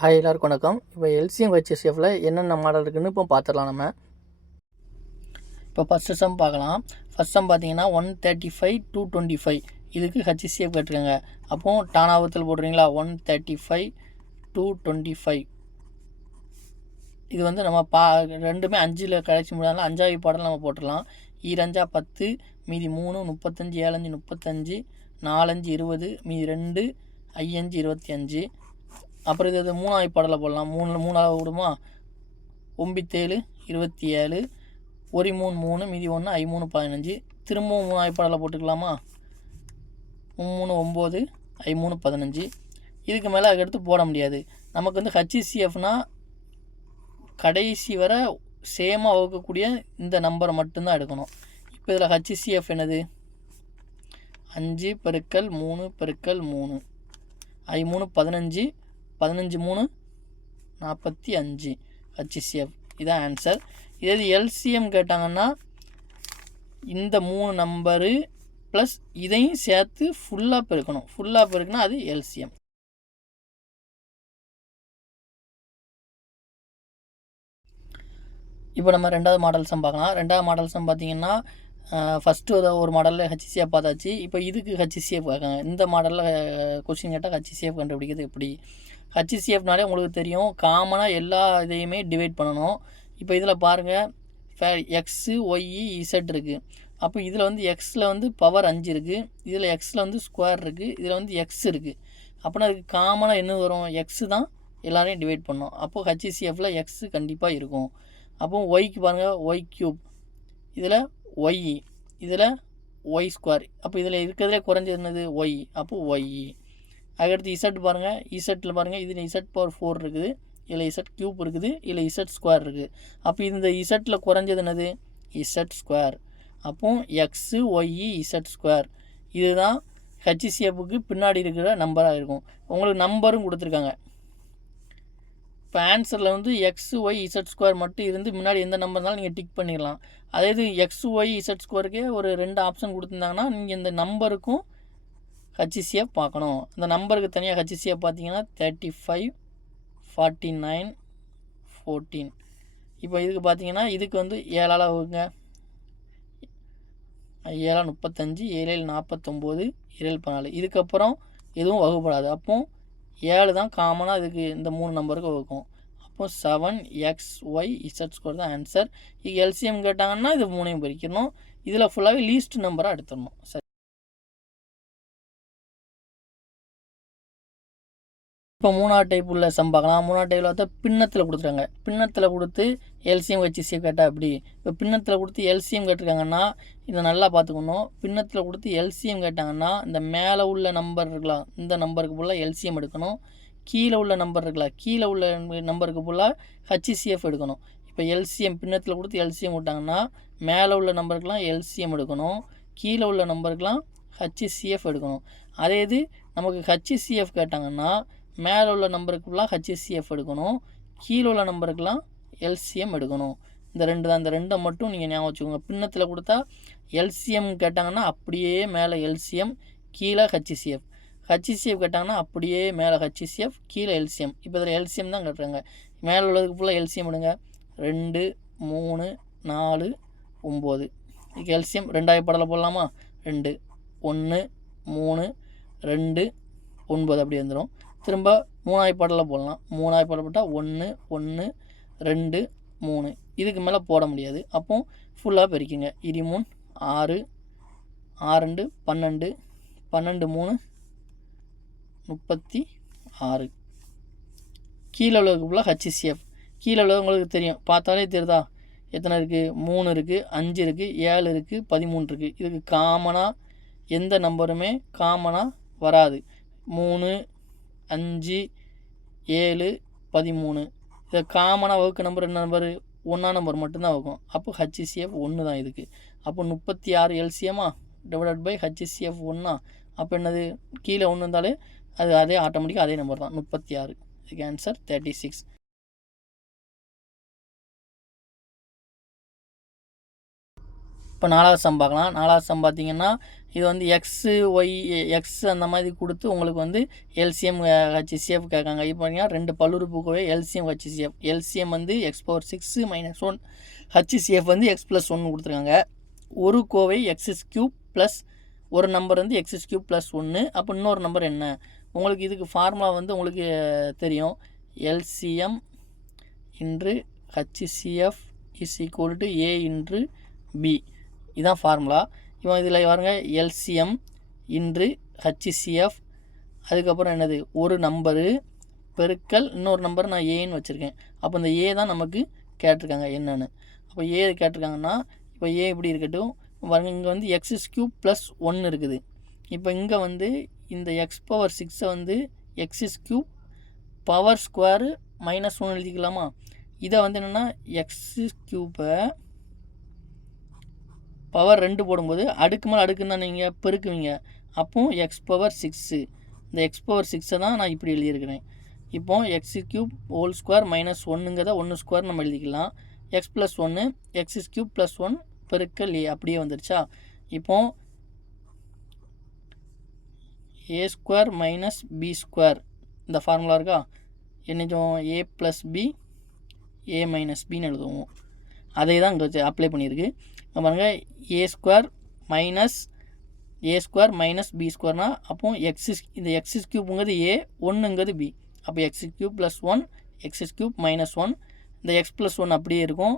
Hi எல்லாருக்கும் வணக்கம். இப்போ எல்சிஎம் ஹெச்எஸ்எஃப்ல என்னென்ன மாடல் இருக்குதுன்னு இப்போ பார்த்துடலாம். நம்ம இப்போ ஃபஸ்ட்டு சம் பார்க்கலாம். ஃபஸ்ட் சம் பார்த்தீங்கன்னா 135 225 இதுக்கு ஹெச்எஸ்எஃப் கேட்டிருக்காங்க. அப்போது டானாபத்தில் போடுறீங்களா 135 225 இது வந்து நம்ம ரெண்டுமே 5ல் கழிச்சு முடியாதுனால 5வது பாடல் நம்ம போட்டுடலாம். 2 10 மீதி 3 35 7 35 4 20 மீதி 2 5 25 அப்புறம் இது 3வது பாடலில் போடலாம். 3வது விடுமா 9 27 1 3 3 மீதி 1 3 15 திரும்பவும் 3வது பாடலில் போட்டுக்கலாமா 3 9 3 15 இதுக்கு மேலே அதுக்கடுத்து போட முடியாது. நமக்கு வந்து ஹெச்சிசிஎஃப்னா கடைசி வர சேமாக வகுக்கக்கூடிய இந்த நம்பரை மட்டும்தான் எடுக்கணும். இப்போ இதில் ஹெச்சிசிஎஃப் என்னது 5 பெருக்கல் 3 பெருக்கல் 3 3 15 15 3 45 ஹெச்சிசிஎஃப் இதான் ஆன்சர். இதே எல்சிஎம் கேட்டாங்கன்னா இந்த 3 நம்பரு ப்ளஸ் இதையும் சேர்த்து ஃபுல்லாக பெருக்கணும். ஃபுல்லாக பெருக்குனா அது எல்சிஎம். இப்போ நம்ம 2வது மாடல் சம் பார்க்கலாம். 2வது மாடல் சம் பார்த்தீங்கன்னா ஃபஸ்ட்டு ஒரு மாடலில் ஹெச்சிசிஎஃப் பார்த்தாச்சு. இப்போ இதுக்கு ஹெச்சிசிஎஃப் கேட்காங்க. இந்த மாடலில் கொஸ்டின் கேட்டால் ஹெச்சிசிஎஃப் கண்டுபிடிக்கிறது எப்படி? ஹெச்சிசிஎஃப்னாலே உங்களுக்கு தெரியும், காமனாக எல்லா இதையுமே டிவைட் பண்ணணும். இப்போ இதில் பாருங்கள் எக்ஸு ஒய்இ இசட் இருக்குது. அப்போ இதில் வந்து எக்ஸில் வந்து பவர் 5 இருக்குது, இதில் எக்ஸில் வந்து ஸ்கொயர் இருக்குது, இதில் வந்து எக்ஸ் இருக்குது. அப்படின்னா அதுக்கு காமனாக என்ன வரும்? எக்ஸு தான் எல்லாரையும் டிவைட் பண்ணணும். அப்போது ஹெச்சிசிஎஃப்பில் எக்ஸு கண்டிப்பாக இருக்கும். அப்போ ஒய்க்கு பாருங்கள் ஒய் க்யூப், இதில் ஒய்இ, இதில் ஒய் ஸ்கொயர். அப்போ இதில் இருக்கிறதுலே குறைஞ்சது என்னது? ஒய். அப்போது ஒய்இ. அதுக்கடுத்து இசட் பாருங்கள், இசட்டில் பாருங்கள் இதில் இசட் பவர் 4 இருக்குது, இதில் இசட் க்யூப் இருக்குது, இதில் இசட் ஸ்கொயர் இருக்குது. அப்போ இந்த இசட்டில் குறைஞ்சது என்னது? Z square. அப்போது எக்ஸு ஒய்இ இசட் ஸ்கொயர் இதுதான் ஹெச்சிசிஎஃப்க்கு பின்னாடி இருக்கிற நம்பராக இருக்கும். உங்களுக்கு நம்பரும் கொடுத்துருக்காங்க. இப்போ ஆன்சரில் வந்து எக்ஸு ஒய் இசட் ஸ்கொயர் மட்டும் இருந்து முன்னாடி எந்த நம்பர் இருந்தாலும் நீங்கள் டிக் பண்ணிடலாம். அதே இது எக்ஸு ஒய் இசட் ஸ்கொயருக்கே ஒரு 2 ஆப்ஷன் கொடுத்துருந்தாங்கன்னா நீங்கள் இந்த நம்பருக்கும் ஹெச்சிசிஎஃப் பார்க்கணும். இந்த நம்பருக்கு தனியாக ஹெச்சிசிஎஃப் பார்த்தீங்கன்னா 35 49 14. இப்போ இதுக்கு பார்த்தீங்கன்னா இதுக்கு வந்து 7ஆல் வகுங்க, 7 35 7 49 7 14. இதுக்கப்புறம் எதுவும் வகுப்படாது. அப்போ 7 தான் காமனாக இதுக்கு இந்த 3 நம்பருக்கு வகுக்கும். அப்போது 7XY இசட் ஸ்கொயர் தான் ஆன்சர். இது எல்சிஎம் கேட்டாங்கன்னா இது 3ஐயும் பிரிக்கணும். இதில் ஃபுல்லாகவே லீஸ்ட் நம்பராக எடுத்துடணும். சரி, இப்போ 3வது டைப் உள்ள சம் பார்க்கலாம். 3வது டைப்பில் பார்த்தா பின்னத்தில் கொடுத்துருக்காங்க. பின்னத்தில் கொடுத்து எல்சிஎம் ஹெச்சிசிஎஃப் கேட்டால் எப்படி? இப்போ பின்னத்தில் கொடுத்து எல்சிஎம் கேட்டிருக்காங்கன்னா இதை நல்லா பார்த்துக்கணும். பின்னத்தில் கொடுத்து எல்சிஎம் கேட்டாங்கன்னா இந்த மேலே உள்ள நம்பர் இருக்கலாம், இந்த நம்பருக்கு ஃபுல்லாக எல்சிஎம் எடுக்கணும். கீழே உள்ள நம்பர் இருக்கலாம், கீழே உள்ள நம்பருக்கு ஃபுல்லாக ஹெச்சிசிஎஃப் எடுக்கணும். இப்போ எல்சிஎம் பின்னத்தில் கொடுத்து எல்சிஎம் விட்டாங்கன்னா மேலே உள்ள நம்பருக்கெலாம் எல்சிஎம் எடுக்கணும், கீழே உள்ள நம்பருக்கெலாம் ஹெச்சிசிஎஃப் எடுக்கணும். அதே இது நமக்கு ஹெச்சிசிஎஃப் கேட்டாங்கன்னா மேலே உள்ள நம்பருக்கு ஃபுல்லாக ஹெச்சிசிஎஃப் எடுக்கணும், கீழே உள்ள நம்பருக்கெலாம் எல்சிஎம் எடுக்கணும். இந்த 2 தான். இந்த 2 மட்டும் நீங்கள் ஞாபகம் வச்சுக்கோங்க. பின்னத்தில் கொடுத்தா எல்சிஎம் கேட்டாங்கன்னா அப்படியே மேலே எல்சிஎம் கீழே ஹெச்சிசிஎஃப், ஹெச்சிசிஎஃப் கேட்டாங்கன்னா அப்படியே மேலே ஹெச்சிசிஎஃப் கீழே எல்சிஎம். இப்போ இதில் எல்சிஎம் தான் கேட்டுறாங்க. மேலே உள்ளதுக்கு ஃபுல்லாக எல்சிஎம் எடுங்க. 2 3 4 9. இதுக்கு எல்சிஎம் 2வது பாடலில் போடலாமா? 2 1 3 2 9 அப்படி வந்துடும். திரும்ப 3வது பாடலில் போடலாம். 3வது பாடல் போட்டால் 1 1 2 3. இதுக்கு மேலே போட முடியாது. அப்போ ஃபுல்லாக பெருக்கிங்க. 23 6 6 2 12 12 3 36. கீழே உள்ளதுக்கு ஃபுல்லாக ஹெச்சிசிஎஃப். கீழே உள்ளது உங்களுக்கு தெரியும், பார்த்தாலே தெரியுதா எத்தனை இருக்குது? 3 இருக்குது, 5 இருக்குது, 7 இருக்குது, 13 இருக்குது. இதுக்கு காமனாக எந்த நம்பருமே காமனாக வராது. 3 5 7 13. இதை காமனாக வகுக்க நம்பர் என்ன நம்பர்? 1ஆம் நம்பர் மட்டும்தான் வகுக்கும். அப்போ ஹெச்சிசிஎஃப் 1 தான் இதுக்கு. அப்போ 36 எல்சிஎம்மா டிவைடட் பை ஹெச்சிசிஎஃப் 1. அப்போ என்னது? கீழே 1 இருந்தாலே அது அதே ஆட்டோமேட்டிக்காக அதே நம்பர் தான் 36. இதுக்கு ஆன்சர் 36. இப்போ 4வது சம் பார்க்கலாம். 4வது சம் பார்த்தீங்கன்னா இது வந்து எக்ஸு ஒய் எக்ஸ் அந்த மாதிரி கொடுத்து உங்களுக்கு வந்து எல்சிஎம் ஹச்சிசிஎஃப் கேட்காங்க. இப்போ பார்த்தீங்கன்னா 2 பல்லுறுப்புக்கோவை எல்சிஎம் ஹச்சிசிஎஃப். எல்சிஎம் வந்து x⁻6 - 1, ஹச்சிசிஎஃப் வந்து x+1 கொடுத்துருக்காங்க. ஒரு கோவை x³ ப்ளஸ் ஒரு நம்பர் வந்து x³ + 1. அப்போ இன்னொரு நம்பர் என்ன? உங்களுக்கு இதுக்கு ஃபார்முலா வந்து உங்களுக்கு தெரியும். எல்சிஎம் இன்று HCF is equal to a இன்று b. இதுதான் ஃபார்முலா. இப்போ இதில் பாருங்க எல்சிஎம் இன்று ஹச்சிசிஎஃப், அதுக்கப்புறம் என்னது ஒரு நம்பரு பெருக்கல் இன்னொரு நம்பர் நான் ஏன்னு வச்சுருக்கேன். அப்போ இந்த ஏ தான் நமக்கு கேட்டிருக்காங்க என்னென்னு. அப்போ ஏ கேட்டிருக்காங்கன்னா இப்போ ஏ இப்படி இருக்கட்டும். பாருங்க இங்கே வந்து x³ + 1 இருக்குது. இப்போ இங்கே வந்து இந்த x⁻6 வந்து x³ பவர் ஸ்கொயரு -1 எழுதிக்கலாமா? இதை வந்து என்னென்னா x³ பவர் 2 போடும்போது அடுக்கு மேலே அடுக்குன்னு தான் நீங்கள் பெருக்குவீங்க. அப்போது x⁻6 இந்த x⁻6 தான் நான் இப்படி எழுதியிருக்கிறேன். இப்போ x³ ஹோல் ஸ்கொயர் -1ங்கிறத 1² நம்ம எழுதிக்கலாம். x+1 x³ + 1 பெருக்கல் a அப்படியே வந்துருச்சா? இப்போ a² - b² இந்த ஃபார்முலா இருக்கா? என்னதும் a + b a - bன்னு எழுதுவோம். அதை தான் இங்கே அப்ளை பண்ணியிருக்கு. பாருங்கள் a² - b²னா அப்போ இந்த x³ a 1ங்கிறது b. அப்போ x³ + 1 x³ - 1 இந்த x+1 அப்படியே இருக்கும்.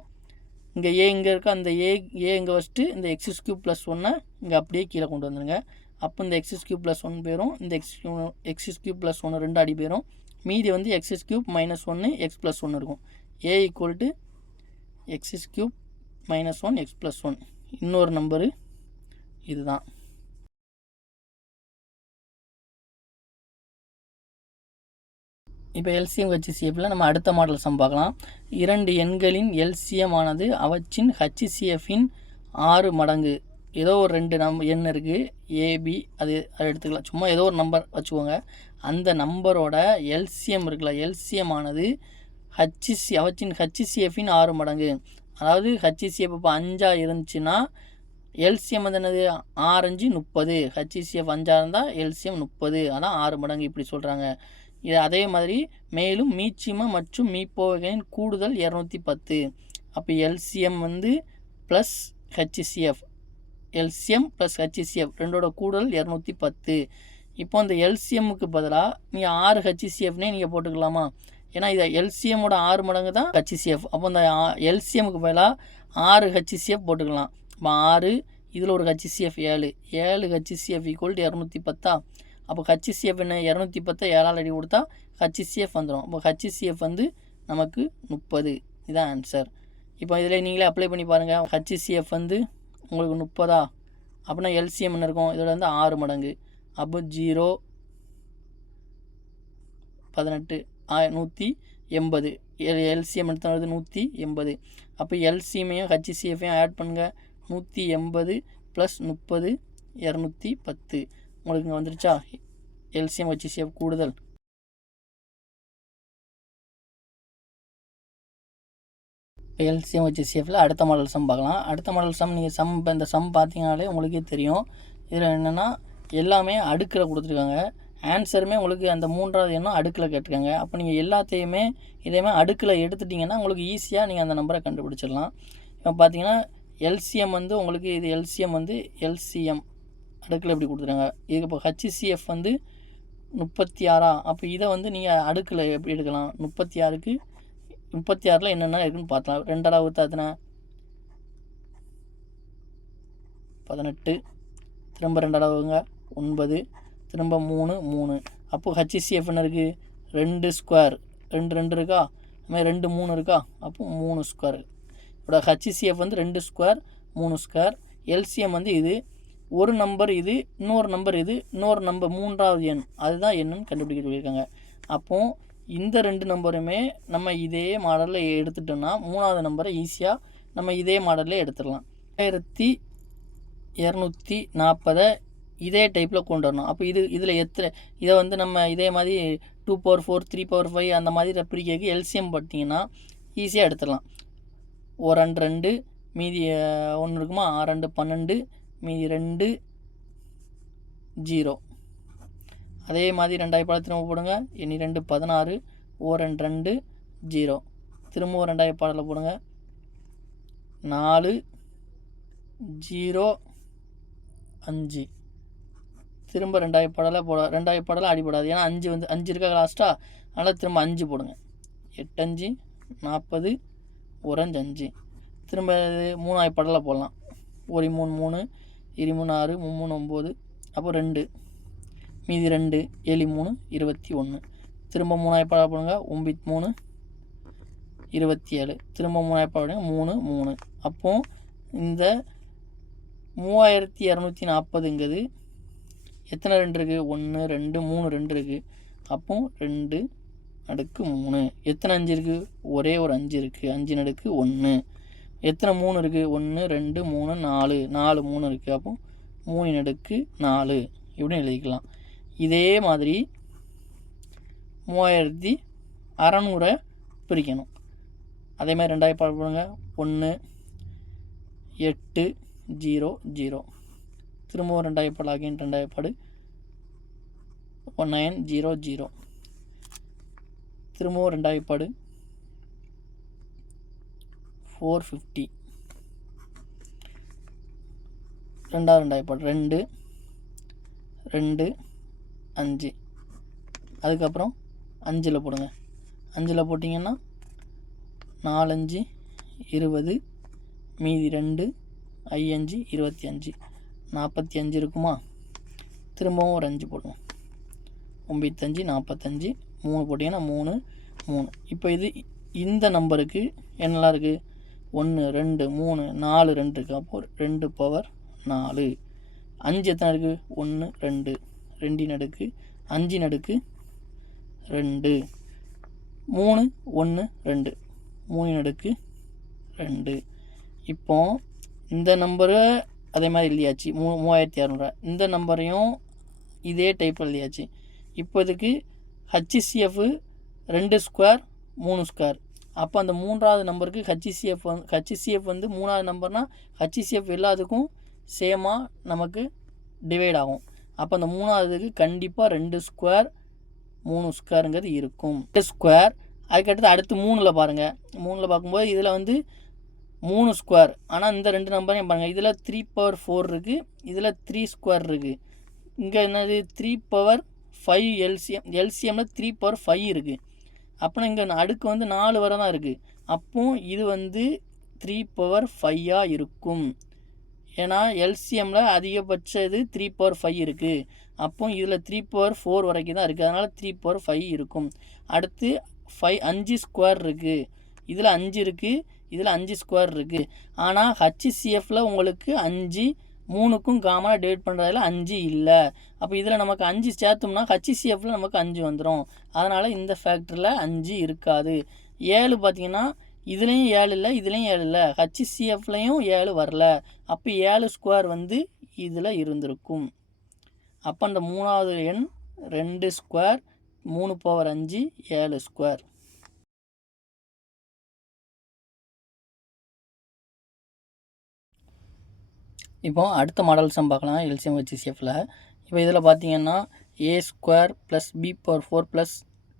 இங்கே a இங்கே இருக்கா? அந்த a இங்கே வச்சுட்டு இந்த x³ + 1 இங்கே அப்படியே கீழே கொண்டு வந்துடுங்க. அப்போ இந்த x³ + 1 போயிடும். இந்த x³ + 1 2 அடி போயிடும். மீதி வந்து x³ - 1 x+1 இருக்கும். a = x³ - 1 x+1. இன்னொரு நம்பரு இதுதான். இப்போ எல்சிஎம் ஹச்சிசிஎஃப்பில் நம்ம அடுத்த மாடல் சம் பார்க்கலாம். 2 எண்களின் எல்சிஎம் ஆனது அவற்றின் ஹச்சிசிஎஃப்பின் 6 மடங்கு. ஏதோ ஒரு 2 எண் இருக்குது ஏபி, அது எடுத்துக்கலாம். சும்மா ஏதோ ஒரு நம்பர் வச்சுக்கோங்க. அந்த நம்பரோட எல்சிஎம் இருக்குல்ல, எல்சிஎம் ஆனது அவற்றின் ஹச்சிசிஎஃப்பின் 6 மடங்கு. அதாவது ஹச்சிசிஎஃப் இப்போ 5 இருந்துச்சுன்னா எல்சிஎம் வந்து என்னது 6 5 30. ஹச்சிசிஎஃப் 5 இருந்தால் எல்சிஎம் 30. அதான் 6 மடங்கு இப்படி சொல்கிறாங்க. இது அதே மாதிரி மேலும் மீச்சிம மற்றும் மீப்போகையின் கூடுதல் 210. அப்போ எல்சிஎம் வந்து plus HCF, LCM plus HCF ரெண்டோட கூடுதல் 210. இப்போ இந்த எல்சிஎம்முக்கு பதிலாக நீங்கள் 6 ஹச்சிசிஎஃப்னே நீங்கள் போட்டுக்கலாமா? ஏன்னா இது எல்சிஎம்மோட 6 மடங்கு தான் ஹச்சிசிஎஃப். அப்போ இந்த எல்சிஎம்முக்கு பதிலாக 6 ஹச்சிசிஎஃப் போட்டுக்கலாம். இப்போ 6 இதில் ஒரு ஹச்சிசிஎஃப் 7 ஹச்சிசிஎஃப் = 210. அப்போ ஹச்சிசிஎஃப் என்ன 210 7ஆல் அடி கொடுத்தா ஹச்சிசிஎஃப் வந்துடும். அப்போ ஹச்சிசிஎஃப் வந்து நமக்கு 30. இதுதான் ஆன்சர். இப்போ இதில் நீங்களே அப்ளை பண்ணி பாருங்கள். ஹச்சிசிஎஃப் வந்து உங்களுக்கு 30 அப்படின்னா எல்சிஎம் என்ன இருக்கும்? இதோட வந்து 6 மடங்கு. அப்போ 0 18 180. எல்சிஎம் எடுத்து வருது 180. அப்போ எல்சிஎம்மையும் ஹச்சிசிஎஃப்பையும் ஆட் பண்ணுங்கள். 180 + 30 210. உங்களுக்கு இங்கே வந்துருச்சா எல்சிஎம் ஹச்சிசிஎஃப் கூடுதல். எல்சிஎம் ஹச்சிசிஎஃப்பில் அடுத்த மாடல் சம் பார்க்கலாம். அடுத்த மாடல் சம் நீங்கள் இப்போ இந்த சம் பார்த்தீங்கனாலே உங்களுக்கே தெரியும். இதில் என்னென்னா எல்லாமே அடுக்கில் கொடுத்துருக்காங்க. ஆன்சருமே உங்களுக்கு அந்த 3வது எண்ணம் அடுக்கில் கேட்டிருக்காங்க. அப்போ நீங்கள் எல்லாத்தையுமே இதேமாதிரி அடுக்கில் எடுத்துட்டிங்கன்னா உங்களுக்கு ஈஸியாக நீங்கள் அந்த நம்பரை கண்டுபிடிச்சிடலாம். இப்போ பார்த்தீங்கன்னா எல்சிஎம் வந்து உங்களுக்கு இது எல்சிஎம் வந்து எல்சிஎம் அடுக்கில் எப்படி கொடுத்துருக்காங்க. இதுக்கு இப்போ ஹச்சிசிஎஃப் வந்து 36. அப்போ இதை வந்து நீங்கள் அடுக்கில் எப்படி எடுக்கலாம்? 36க்கு 36ல் என்னென்ன இருக்குதுன்னு பார்த்தலாம். 2 ஊற்றாத்தினா 18, திரும்ப 2 9, திரும்ப 3 3. அப்போது ஹச்சிசிஎஃப் என்ன இருக்குது? 2 ஸ்கொயர் 2 இருக்கா? அதுமாதிரி 2 3 இருக்கா? அப்போ 3 ஸ்கொயர். இதோட ஹச்சிசிஎஃப் வந்து 2 ஸ்கொயர் 3 ஸ்கொயர். எல்சிஎம் வந்து இது ஒரு நம்பர், இது இன்னொரு நம்பர், இது இன்னொரு நம்பர் 3வது எண், அதுதான் என்னன்னு கண்டுபிடிக்க சொல்லியிருக்காங்க. அப்போது இந்த 2 நம்பருமே நம்ம இதே மாடலில் எடுத்துட்டோம்னா 3வது நம்பரை ஈஸியாக நம்ம இதே மாடலில் எடுத்துடலாம். 1240 இதே டைப்பில் கொண்டு வரணும். அப்போ இதில் இதை வந்து நம்ம இதே மாதிரி 2/4 3/5 அந்த மாதிரி பிரிக்கிறதுக்கு எல்சிஎம் பார்த்தீங்கன்னா ஈஸியாக எடுத்துடலாம். 1 2 மீதி 1 இருக்குமா? 6 2 12, மீதி 2 0. அதே மாதிரி ரெண்டாவது படம் திரும்ப போடுங்க. எண்ணி 2 16, ஓரன் 2 0. திரும்பவும் ரெண்டாவது பாடலில் போடுங்க. 4 0 5. திரும்ப ரெண்டாவது பாடலை அடிபடாது, ஏன்னா 5 வந்து 5 இருக்கா லாஸ்ட்டாக, அதனால் திரும்ப 5 போடுங்க. 8 5 40, ஓரஞ்சு 5. திரும்ப மூணாவது பாடலில் போடலாம். 1 3 3, 2 3 6, 3 9, அப்போ 2 மீதி 2 7 3 21. திரும்ப மூணாவது பாடல் போடுங்க. 9 3 27. திரும்ப மூணாவது பாடல் 3 3. அப்போது இந்த 3240ங்கிறது எத்தனை 2 இருக்குது? 1 2 3 2 இருக்குது. அப்போ 2 அடுக்கு 3. எத்தனை 5 இருக்குது? ஒரே ஒரு 5 இருக்குது. 5 அடுக்கு 1. எத்தனை 3 இருக்குது? 1 2 3 4 4 3 இருக்குது. அப்போ 3 அடுக்கு 4 இப்படின்னு எழுதிக்கலாம். இதே மாதிரி 3600 பிரிக்கணும். அதே மாதிரி ரெண்டாவது பாடல் போடுங்க. 1 8 0 0. திரும்பவும் ரெண்டாவது பாடு அகைன் ரெண்டாவது பாடு 9 0 0. திரும்பவும் ரெண்டாவது பாடு 450. ரெண்டாவது பாடு 2 2 5. அதுக்கப்புறம் 5ல் போடுங்க. 5ல் போட்டிங்கன்னா 4 5 20, மீதி 2 5 25 45 இருக்குமா? திரும்பவும் ஒரு 5 போடுங்க. 9 5 45, 3 போட்டிங்கன்னா 3 3. இப்போ இந்த நம்பருக்கு என்னெல்லாம் இருக்குது? 1 2 3 4 2 இருக்குது. அப்போது 2 பவர் 4. 5 எத்தனை இருக்குது? 1 2 2 அடுக்கு 5 அடுக்கு 2. 3 1 2 3 அடுக்கு 2. இப்போ இந்த நம்பரு அதே மாதிரி எழுதியாச்சு. 3600. இந்த நம்பரையும் இதே டைப் எழுதியாச்சு. இப்போ இதுக்கு ஹச்சிசிஎஃப் 2 ஸ்கொயர் 3 ஸ்கொயர். அப்போ அந்த மூன்றாவது நம்பருக்கு ஹச்சிசிஎஃப் வந்து மூணாவது நம்பர்னால் ஹச்சிசிஎஃப் எல்லாத்துக்கும் சேமாக நமக்கு டிவைட் ஆகும். அப்போ அந்த மூணாவதுக்கு கண்டிப்பாக 2 ஸ்கொயர் 3 ஸ்கொயருங்கிறது இருக்கும். 2 ஸ்கொயர். அதுக்கடுத்து அடுத்து 3ல் பாருங்கள். 3ல் பார்க்கும்போது இதில் வந்து 3 ஸ்கொயர். ஆனால் இந்த 2 நம்பரையும் பாருங்கள். இதில் 3 பவர் 4 இருக்குது, இதில் 3 ஸ்கொயர் இருக்குது. இங்கே என்னது 3 பவர் 5 எல்சிஎம்மில் 3 பவர் 5 இருக்குது. அப்படின்னா இங்கே அடுக்கு வந்து 4 வரை தான் இருக்குது. அப்போ இது வந்து 3 பவர் 5ஆக இருக்கும். ஏன்னா எல்சிஎம்மில் அதிகபட்ச இது 3 பவர் 5 இருக்குது. அப்போ இதில் 3 பவர் 4 வரைக்கும் தான் இருக்குது. அதனால் 3 பவர் 5 இருக்கும். அடுத்து 5 ஸ்கொயர் இருக்குது. இதில் 5 இருக்குது, இதில் 5 ஸ்கொயர் இருக்குது. ஆனால் ஹச்சிசிஎஃப்பில் உங்களுக்கு 5 3க்கும் காமனாக டிவைட் பண்ணுறதுல 5 இல்லை. அப்போ இதில் நமக்கு 5 சேர்த்தோம்னா ஹச்சிசிஎஃப்பில் நமக்கு 5 வந்துடும். அதனால் இந்த ஃபேக்டரில் 5 இருக்காது. 7 பார்த்திங்கன்னா இதுலேயும் 7 இல்லை, இதுலேயும் 7 இல்லை. ஹச்சிசிஎஃப்லேயும் 7 வரல. அப்போ 7 ஸ்கொயர் வந்து இதில் இருந்திருக்கும். அப்போ அந்த மூணாவது எண் 2 ஸ்கொயர் 3 பவர் 5 7 ஸ்கொயர். இப்போ அடுத்த மாடல் சம் பார்க்கலாம் எல்சிஎம் ஹச்சிசிஎஃப்பில். இப்போ இதில் பார்த்தீங்கன்னா A square plus B power 4 plus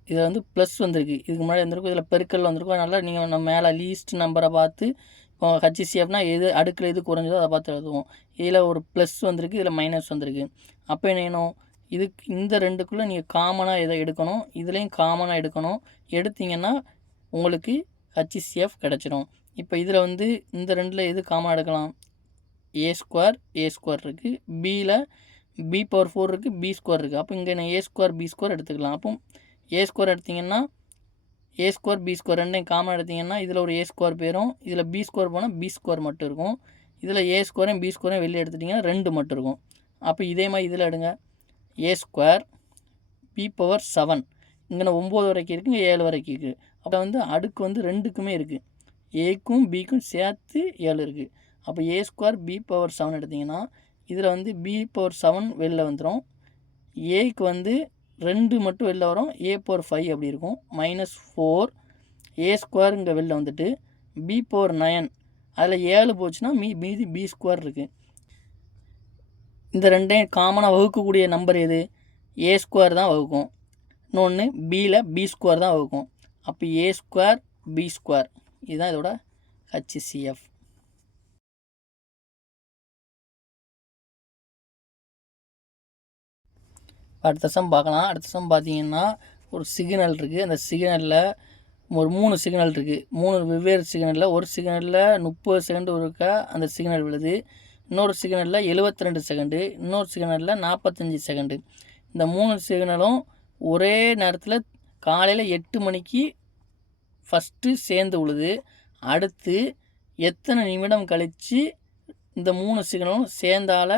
இதில் வந்து ப்ளஸ் வந்திருக்கு. இதுக்கு முன்னாடி வந்திருக்கும், இதில் பெருக்கல் வந்திருக்கும். அதனால் நீங்கள் நம்ம மேலே லீஸ்ட் நம்பரை பார்த்து இப்போ ஹச்சிசிஎஃப்னா எது அடுக்கில் எது குறைஞ்சதோ அதை பார்த்து எழுதுவோம். இதில் ஒரு ப்ளஸ் வந்திருக்கு, இதில் மைனஸ் வந்திருக்கு. அப்போ என்ன வேணும்? இதுக்கு இந்த ரெண்டுக்குள்ளே நீங்கள் காமனாக எதை எடுக்கணும், இதுலேயும் காமனாக எடுக்கணும். எடுத்திங்கன்னா உங்களுக்கு ஹச்சிசிஎஃப் கிடச்சிடும். இப்போ இதில் வந்து இந்த ரெண்டில் எது காமனாக எடுக்கலாம்? ஏ ஸ்கொயர் இருக்குது, பியில் பி பவர் 4 இருக்குது, பி ஸ்கொயர் இருக்குது. அப்போ இங்கே நான் ஏ ஸ்கொயர் பி ஸ்கொயர் எடுத்துக்கலாம். அப்போ ஏ ஸ்கொயர் எடுத்திங்கன்னா ஏ ஸ்கொயர் பி ஸ்கொயர் ரெண்டையும் காமன் எடுத்திங்கன்னா இதில் ஒரு ஏ ஸ்கொயர் போயிடும், இதில் பி ஸ்கொயர் போனால் பி ஸ்கொயர் மட்டும் இருக்கும். இதில் ஏ ஸ்கொயரையும் பி ஸ்கொயரையும் வெளியே எடுத்துட்டிங்கன்னா 2 மட்டும் இருக்கும். அப்போ இதே மாதிரி இதில் எடுங்க. ஏ ஸ்கொயர் பி பவர் 7. இங்கே 9 வரைக்கும் இருக்குது, இங்கே 7 வரைக்கும் இருக்குது. அப்போ வந்து அடுக்கு வந்து 2க்குமே இருக்குது. ஏக்கும் பிக்கும் சேர்த்து 7 இருக்குது. அப்போ ஏ ஸ்கொயர் பி பவர் 7 எடுத்திங்கன்னா இதில் வந்து பி பவர் 7 வெளில வந்துடும். ஏக்கு வந்து 2 மட்டும் வெளில வரும், ஏ பவர் 5 அப்படி இருக்கும். -4 ஏ ஸ்கொயர் இங்கே வெளில வந்துட்டு பி பவர் 9 அதில் 7 போச்சுன்னா மீதி பி ஸ்கொயர் இருக்குது. இந்த ரெண்டையும் காமனாக வகுக்கக்கூடிய நம்பர் எது? ஏ ஸ்கொயர் தான் வகுக்கும். இன்னொன்று பியில் பி ஸ்கொயர் தான் வகுக்கும். அப்போ ஏ ஸ்கொயர் பி ஸ்கொயர் இதுதான் இதோட ஹச்சிசிஎஃப். அடுத்த சம் பார்க்கலாம். அடுத்த சம் பார்த்தீங்கன்னா ஒரு சிக்னல் இருக்குது. அந்த சிக்னலில் ஒரு 3 சிக்னல் இருக்குது. 3 வெவ்வேறு சிக்னலில் ஒரு சிக்னலில் 30 செகண்ட் ஒருக்க அந்த சிக்னல் விழுது. இன்னொரு சிக்னலில் 72 செகண்டு, இன்னொரு சிக்னலில் 45 செகண்டு. இந்த 3 சிக்னலும் ஒரே நேரத்தில் காலையில் 8 மணிக்கு ஃபஸ்ட்டு சேர்ந்து விழுது. அடுத்து எத்தனை நிமிடம் கழித்து இந்த 3 சிக்னலும் சேர்ந்தால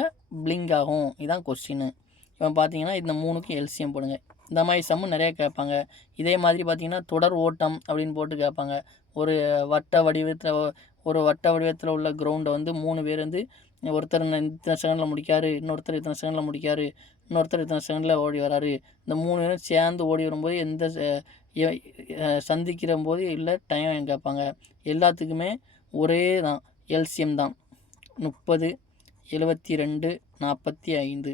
பிளிங்க் ஆகும்? இதுதான் கொஸ்டின். இப்போ பார்த்தீங்கன்னா இந்த 3க்கும் எல்சிஎம் போடுங்க. இந்த மாதிரி சம்மு நிறைய கேட்பாங்க. இதே மாதிரி பார்த்தீங்கன்னா தொடர் ஓட்டம் அப்படின்னு போட்டு கேட்பாங்க. ஒரு வட்ட வடிவத்தில் உள்ள கிரவுண்டை வந்து 3 பேர் வந்து ஒருத்தர் இத்தனை செகண்டில் முடிக்காரு, இன்னொருத்தர் இத்தனை செகண்டில் முடிக்காரு, இன்னொருத்தர் இத்தனை செகண்டில் ஓடி வராரு. இந்த 3 பேரும் சேர்ந்து ஓடி வரும்போது எந்த சந்திக்கிற போது இல்லை டைம் கேட்பாங்க. எல்லாத்துக்குமே ஒரே தான் எல்சிஎம் தான் 30, 72, 45.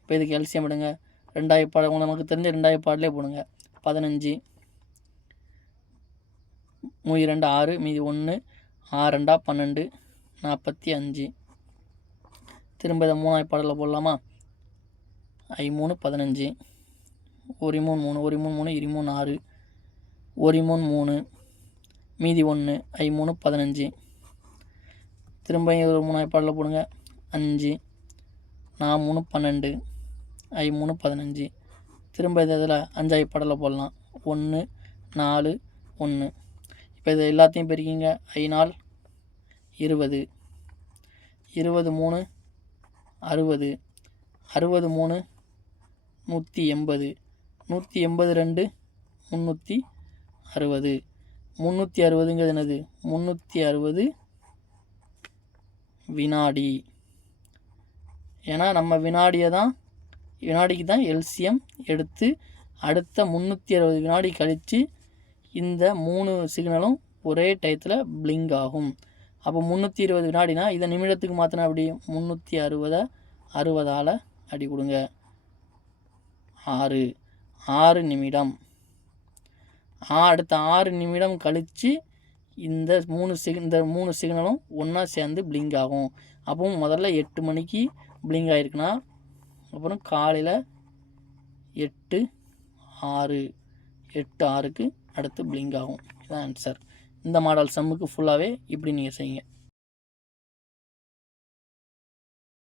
இப்போ இதுக்கு எல்சிஎம் எடுங்க. 2 பாடு நமக்கு தெரிஞ்ச 2 பாடலே போடுங்க. 15 2 6 மீதி 1 6 2 12 45. திரும்ப இதை 3 பாடலில் போடலாமா? 3 15 1 3 3 1 3 3 3 6 1 3 3 மீதி 1 3 15. திரும்ப ஒரு 3 பாடலில் போடுங்க. 5 3 12 3 15. திரும்ப இதில் 5 பாடலில் போடலாம். 1 4 1. இப்போ இது எல்லாத்தையும் பெருக்கிங்க. 4 20 20 3 60 60 3 180 182 360 360ங்கிறது என்னது? 360 வினாடி. ஏன்னா நம்ம வினாடிக்கு தான் எல்சிஎம் எடுத்து அடுத்த 360 வினாடி கழித்து இந்த 3 சிக்னலும் ஒரே டயத்தில் பிளிங்க் ஆகும். அப்போ 320 வினாடினா இதை நிமிடத்துக்கு மாற்றினா அப்படி 360 60ஆல் அடி கொடுங்க. 6 நிமிடம். அடுத்த 6 நிமிடம் கழித்து இந்த 3 சிக்னலும் ஒன்றா சேர்ந்து பிளிங்க் ஆகும். அப்போ முதல்ல 8 மணிக்கு பிளிங்க் ஆகிருக்குன்னா அப்புறம் காலையில் 8:06க்கு அடுத்து பிளிங்க் ஆகும். இதுதான் ஆன்சர். இந்த மாடல் சம்முக்கு ஃபுல்லாகவே இப்படி நீங்கள் செய்யுங்க.